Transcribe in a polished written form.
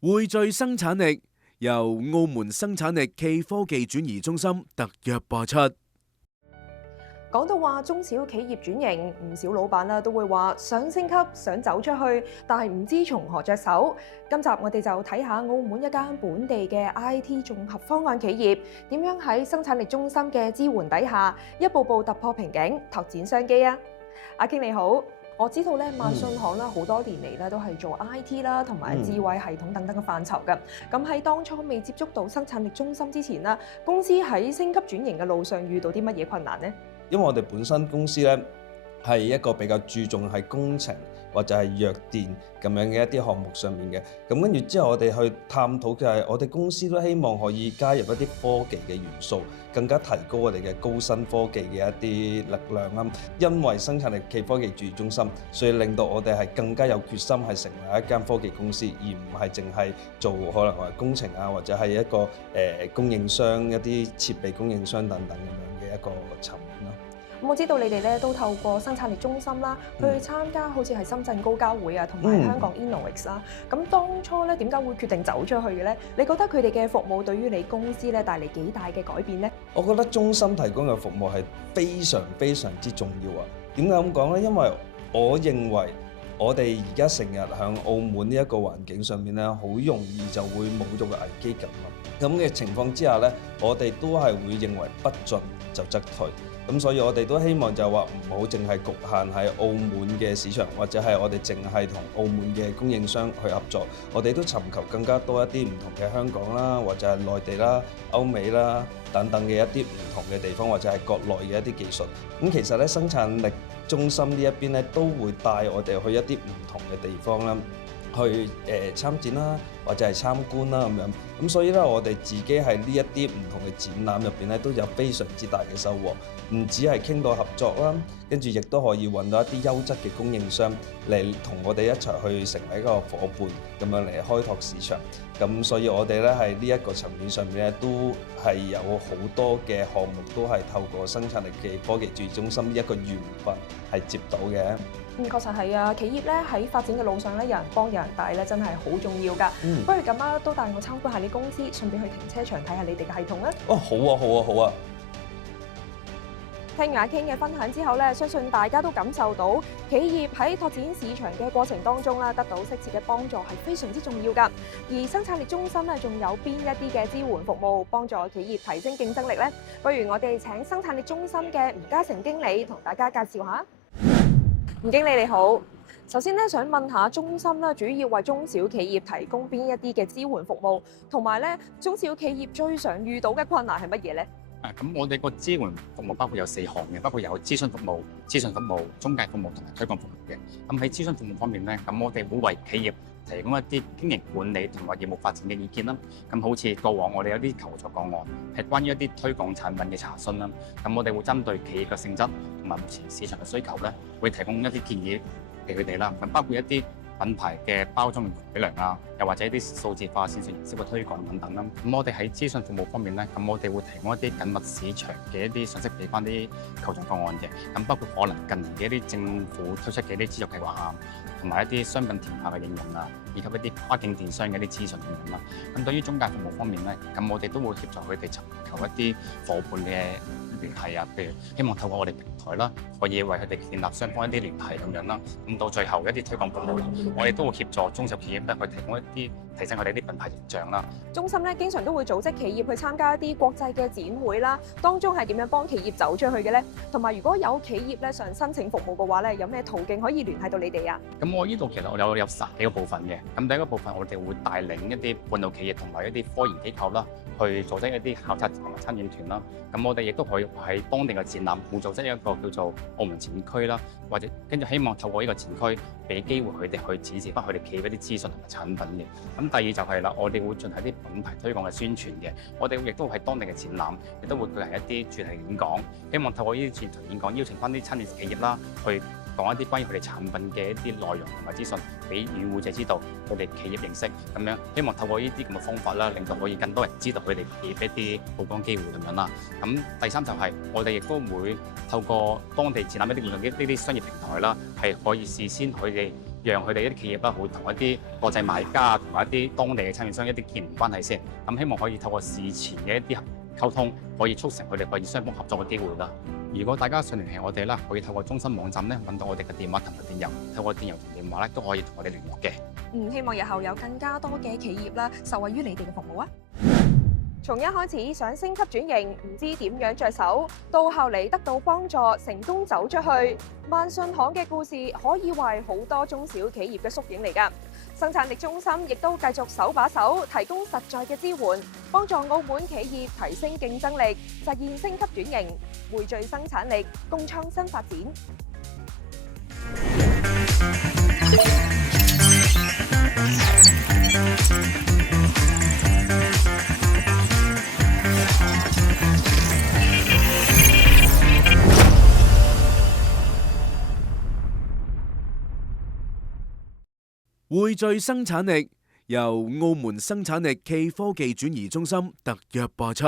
匯聚生產力，由澳門生產力暨科技轉移中心特約播出。講到話中小企業轉型，唔少老闆都會話想升級、想走出去，但係唔知從何着手。今集我哋就睇下澳門一間本地嘅 IT 綜合方案企業，點樣喺生產力中心嘅支援底下，一步步突破瓶頸，拓展商機啊！阿 King 你好。我知道咧，萬信行啦，好多年嚟咧都係做 IT 啦，同埋智慧系統等等嘅範疇嘅。咁喺當初未接觸到生產力中心之前啦，公司喺升級轉型嘅路上遇到啲乜嘢困難呢？因為我哋本身公司咧係一個比較注重喺工程或者係弱電咁樣嘅一啲項目上面嘅。咁跟住之後，我哋去探討嘅係，我哋公司都希望可以加入一啲科技嘅元素，更加提高我哋嘅高新科技嘅一啲力量啦。因為生產力暨科技轉移中心，所以令到我哋係更加有決心係成為一間科技公司，而唔係淨係做可能話工程啊，或者係一個供應商、一啲設備供應商等等咁樣嘅一個層面咯。咁我知道你哋咧都透過生產力中心啦，去參加好似係深圳高交會啊，同埋香港 Innovix 啦。咁當初咧點解會決定走出去嘅咧？你覺得佢哋嘅服務對於你公司咧帶嚟幾大嘅改變呢？我覺得中心提供嘅服務係非常之重要啊！點解咁講咧？因為我認為我哋而家成日喺澳門呢一個環境上面咧，好容易就會冇咗個危機感咯。咁嘅情況之下咧，我哋都係會認為不進就則退。咁所以我哋都希望就係話唔好淨係局限喺澳門嘅市場，或者係我哋淨係同澳門嘅供應商去合作，我哋都尋求更加多一啲唔同嘅香港啦，或者係內地啦、歐美啦等等嘅一啲唔同嘅地方，或者係國內嘅一啲技術。咁其實咧，生產力中心呢一邊咧都會帶我哋去一啲唔同嘅地方啦，去參展啦，或者係參觀啦咁樣。咁所以咧，我哋自己喺呢一啲唔同嘅展覽入邊咧，都有非常之大嘅收穫。唔止係傾到合作啦，跟住亦都可以揾到一啲優質嘅供應商嚟同我哋一齊去成為一個伙伴，咁樣嚟開拓市場。咁所以我哋咧喺呢一個層面上面咧，都係有好多嘅項目都係透過生產力暨科技轉移中心呢一個緣分係接到嘅。確實係啊！企業咧喺發展嘅路上咧，有人幫有人帶咧，真係好重要㗎。不如咁啊，都帶我參觀下你公司，順便去停車場睇下你哋嘅系統啦。哦，好啊，好啊，好啊！聽阿 King 嘅分享之後咧，相信大家都感受到企業喺拓展市場嘅過程當中啦，得到適切嘅幫助係非常之重要㗎。而生產力中心咧，仲有邊一啲嘅支援服務幫助企業提升競爭力呢？不如我哋請生產力中心嘅吳嘉誠經理同大家介紹下。吳經理你好，首先咧想問下中心咧，主要為中小企業提供邊一啲嘅支援服務，同埋咧中小企業最常遇到嘅困難係乜嘢咧？咁我哋個支援服務包括有4項嘅，包括有諮詢服務、諮詢服務、中介服務同埋推廣服務嘅。咁喺諮詢服務方面咧，咁我哋會為企業提供一啲經營管理同埋業務發展嘅意見啦。咁好似過往我哋有啲求助個案係關於一啲推廣產品嘅查詢啦。咁我哋會針對企業嘅性質同埋目前市場嘅需求咧，會提供一啲建議俾佢哋啦。咁包括一啲品牌嘅包裝比量啊，又或者一啲數字化線上營銷嘅推廣等等啦。咁我哋喺諮詢服務方面咧，咁我哋會提供一啲緊密市場嘅一啲信息俾翻啲求助個案嘅。咁包括可能近年嘅一啲政府推出嘅一啲資助計劃啊，同埋一啲商品填碼嘅應用啊，以及一啲跨境電商嘅一啲資訊等等啦。咁對於中介服務方面咧，咁我哋都會協助佢哋尋求一啲夥伴嘅聯繫啊，譬如希望透過我哋平台啦，可以為佢哋建立雙方一啲聯繫咁樣啦。咁到最後一啲推廣服務，我哋都會協助中小企業咧去提供一啲提升佢哋啲品牌形象啦。中心咧經常都會組織企業去參加一啲國際嘅展會啦，當中係點樣幫企業走出去嘅咧？同埋如果有企業咧想申請服務嘅話咧，有咩途徑可以聯繫到你哋啊？咁我呢度其實我有3幾個部分嘅。咁第一個部分我哋會帶領一啲半導企業同埋一啲科研機構啦，去組織一啲考察同埋參展團啦。咁我哋亦都可以喺當地嘅展覽會組織一個叫做澳門展區啦，或者跟住希望透過呢個展區俾機會佢哋去展示翻佢哋企業一啲資訊同埋產品嘅。咁第二就係啦，我哋會進行啲品牌推廣嘅宣傳嘅。我哋亦都會喺當地嘅展覽，亦都會舉行一啲主題演講，希望透過呢啲主題演講邀請翻啲參展企業啦，去講一啲關於佢哋產品嘅一啲內容同埋資訊，俾與會者知道佢哋企業認識咁樣。希望透過呢啲咁嘅方法啦，令到可以更多人知道佢哋企業一啲曝光機會咁樣啦。咁第三就係我哋亦都會透過當地設立一啲呢啲商業平台啦，係可以事先佢哋讓佢哋一啲企業啦，會同一啲國際買家同埋一啲當地嘅參與商一啲建聯關係先。咁希望可以透過事前嘅一啲溝通，可以促成佢哋可以雙方合作嘅機會啦。如果大家想聯繫我哋啦，可以透過中心網站咧揾到我哋嘅電話同埋電郵，透過電郵同電話咧都可以同我哋聯絡嘅。希望日後有更加多嘅企業啦，受惠於你哋嘅服務啊！從一開始想升級轉型，唔知點樣着手，到後嚟得到幫助，成功走出去。萬信行嘅故事可以話係好多中小企業嘅縮影嚟㗎。生產力中心亦都繼續手把手提供實在嘅支援，幫助澳門企業提升競爭力，實現升級轉型，匯聚生產力，共創新發展。匯聚生產力，由澳門生產力暨科技轉移中心特約播出。